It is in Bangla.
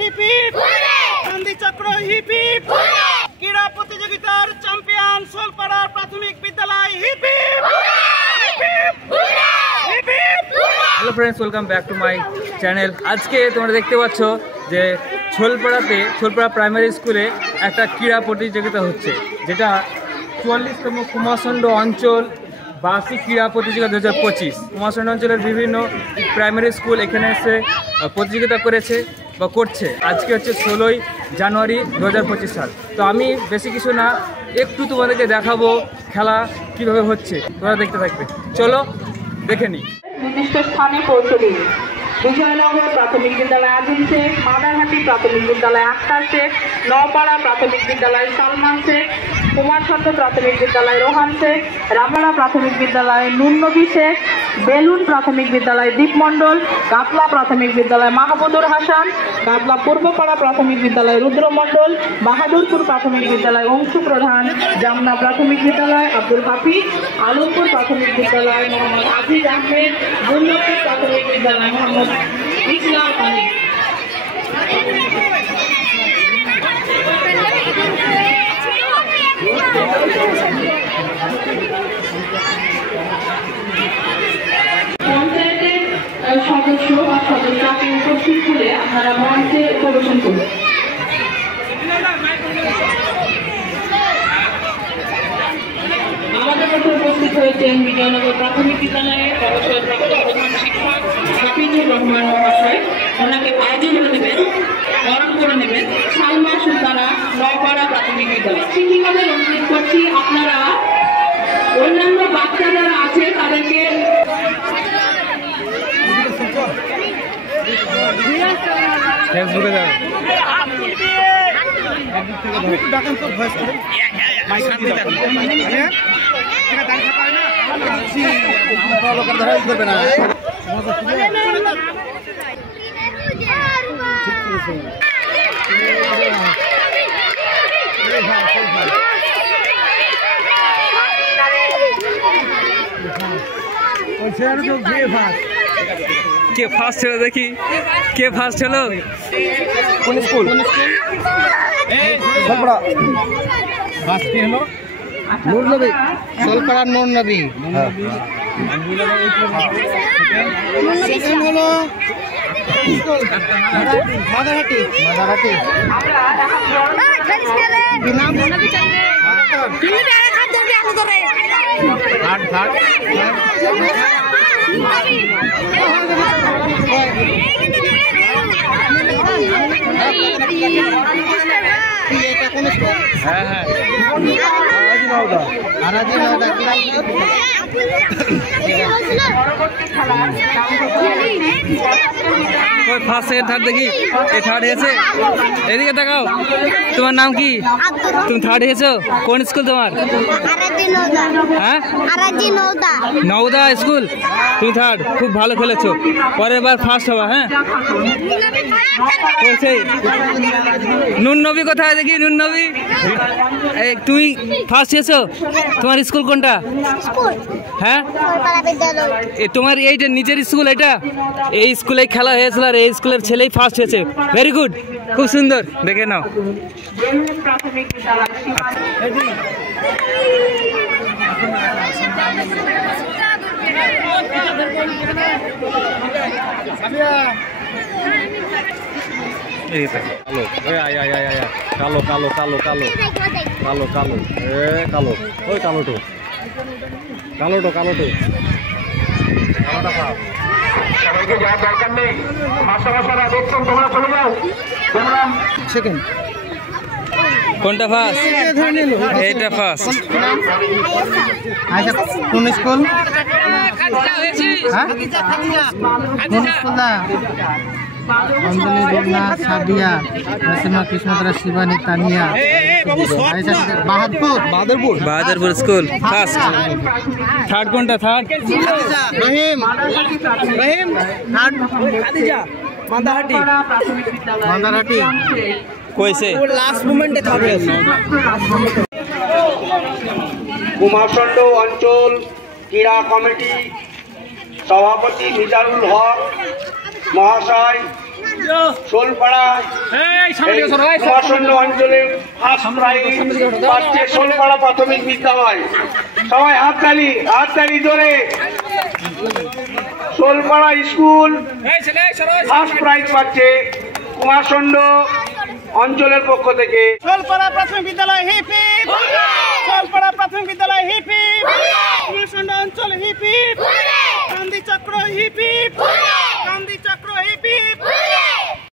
হিপ হিপ, গান্ধী চক্র হিপ হিপ, ক্রীড়া প্রতিযোগিতার চ্যাম্পিয়ন শোলপাড়া প্রাথমিক বিদ্যালয় hip hip. Hello friends, welcome back to my channel. আজকে তোমরা দেখতে পাচ্ছ যে ছোলপাড়া প্রাইমারি স্কুলে একটা ক্রীড়া প্রতিযোগিতা হচ্ছে, যেটা 44তম কুমারষণ্ড অঞ্চল বার্ষিক ক্রীড়া প্রতিযোগিতা 2025। কুমারষণ্ড অঞ্চলের বিভিন্ন প্রাইমারি স্কুল এখানে এসে প্রতিযোগিতা করেছে বা করছে। আজকে হচ্ছে 16ই জানুয়ারি 2025 সাল। তো আমি বেশি কিছু না, একটু তোমাদেরকে দেখাবো খেলা কিভাবে হচ্ছে, তোমরা দেখতে থাকবে। চলো দেখে নিই। নির্দিষ্ট স্থানে পৌঁছে দিন। বিজয়নগর প্রাথমিক বিদ্যালয় আজিম শেখ, মাদারহাটি প্রাথমিক বিদ্যালয় আক্তার শেখ, নওপাড়া প্রাথমিক বিদ্যালয় সালমান শেখ, কুমারষণ্ড প্রাথমিক বিদ্যালয় রোহান শেখ, রামপাড়া প্রাথমিক বিদ্যালয় নুন নবী শেখ, বেলুন প্রাথমিক বিদ্যালয় দীপ মণ্ডল, গাতলা প্রাথমিক বিদ্যালয় মাহমুদুর হাসান, গাতলা পূর্বপাড়া প্রাথমিক বিদ্যালয় রুদ্র মণ্ডল, বাহাদুরপুর প্রাথমিক বিদ্যালয় অংশু প্রধান, জামনা প্রাথমিক বিদ্যালয় আব্দুল হাফিজ, আলমপুর প্রাথমিক বিদ্যালয় মোহাম্মদ আজিজ আহমেদ, বুল্লপুর প্রাথমিক বিদ্যালয় মোহাম্মদ ইসলাম আলী। পঞ্চায়েতের সদস্য বা সদস্যকে উপস্থিত করে আপনারা মঞ্চে প্রবেশন করুন। আমাদের মধ্যে উপস্থিত হয়েছেন বিজয়নগর প্রাথমিক বিদ্যালয়ের প্রধান শিক্ষক হাফিজুর রহমান মহাশয়। ওনাকে বাজি করে নেবেন, বরণ করে নেবেন সালমা সুলতানা, নওপাড়া প্রাথমিক বিদ্যালয়। শিক্ষিকাদের অনুরোধ করছি, আপনারা অন্যান্য বাচ্চা যারা আছে তাদেরকে ফেসবুকে যাবে। কে ফার্স্ট হলো দেখি, কে ফার্স্ট হলো? কোন স্কুল? ছোলপাড়া ফার্স্ট কি হলো? নূর নবী, ছোলপাড়া নূর নবী। সেকেন্ড হলো মাদারহাটি। ফার্স্ট সেকেন্ড থার্ড দেখি। এ থার্ড হয়েছে, এদিকে তাকাও। তোমার নাম কি? তুমি থার্ড হয়েছো? কোন স্কুল তোমার? হ্যাঁ, নওদা স্কুল। তুমি থার্ড, খুব ভালো খেলেছো। পরের বার ফার্স্ট হবা। হ্যাঁ, নুন নবী কোথায় দেখি? নুন নবী, তুমি ফার্স্ট হয়েছো? তোমার স্কুল কোনটা? হ্যাঁ, তোমার এইটা নিজের স্কুল? এটা এই স্কুলে খেলা হয়েছিল আর এই স্কুলের ছেলেই ফার্স্ট হয়েছে। ভেরি গুড, খুব সুন্দর। দেখে নাও। কালো কালো কালো কালো কালো কালো কালো, ওই কালোটো কালোটো কালোটো সবাইকে যাওয়ার দরকার নেই। মাস্টারমশাইরা দেখছেন, তোমরা চলে যাও। সেকেন্ড কোনটা ফার্স্ট? এইটা ফার্স্ট। আচ্ছা, কোন স্কুল? অঞ্জলি দেবনা, সাদিয়া, নসিমা, কৃষ্ণতরা, Shibani, Tania. Bahadurpur school first. Third কোনটা? থার্ড রহিম। থার্ড মাদারহাটি কইছে লাস্ট মোমেন্টে থার্ড হয়েছে। কুমারষণ্ড অঞ্চল ক্রীড়া কমিটি সভাপতি মিজানুল হক মহাশয় শোলপাড়া কুমারসন্ড অঞ্চলে ফার্স্ট প্রাইজ পাচ্ছে শোলপাড়া প্রাথমিক বিদ্যালয়। সবাই হাততালি জোরে। শোলপাড়া স্কুল ফার্স্ট প্রাইজ পাচ্ছে কুমারসন্ড অঞ্চলের পক্ষ থেকে। শোলপাড়া প্রাথমিক বিদ্যালয় হিপ হিপ, শোলপাড়া প্রাথমিক বিদ্যালয় হিপ হিপ, কুমারসন্ড অঞ্চল হিপ হিপ, গান্ধী চক্র হিপ হিপ, গান্ধী চক্র হিপ হিপ।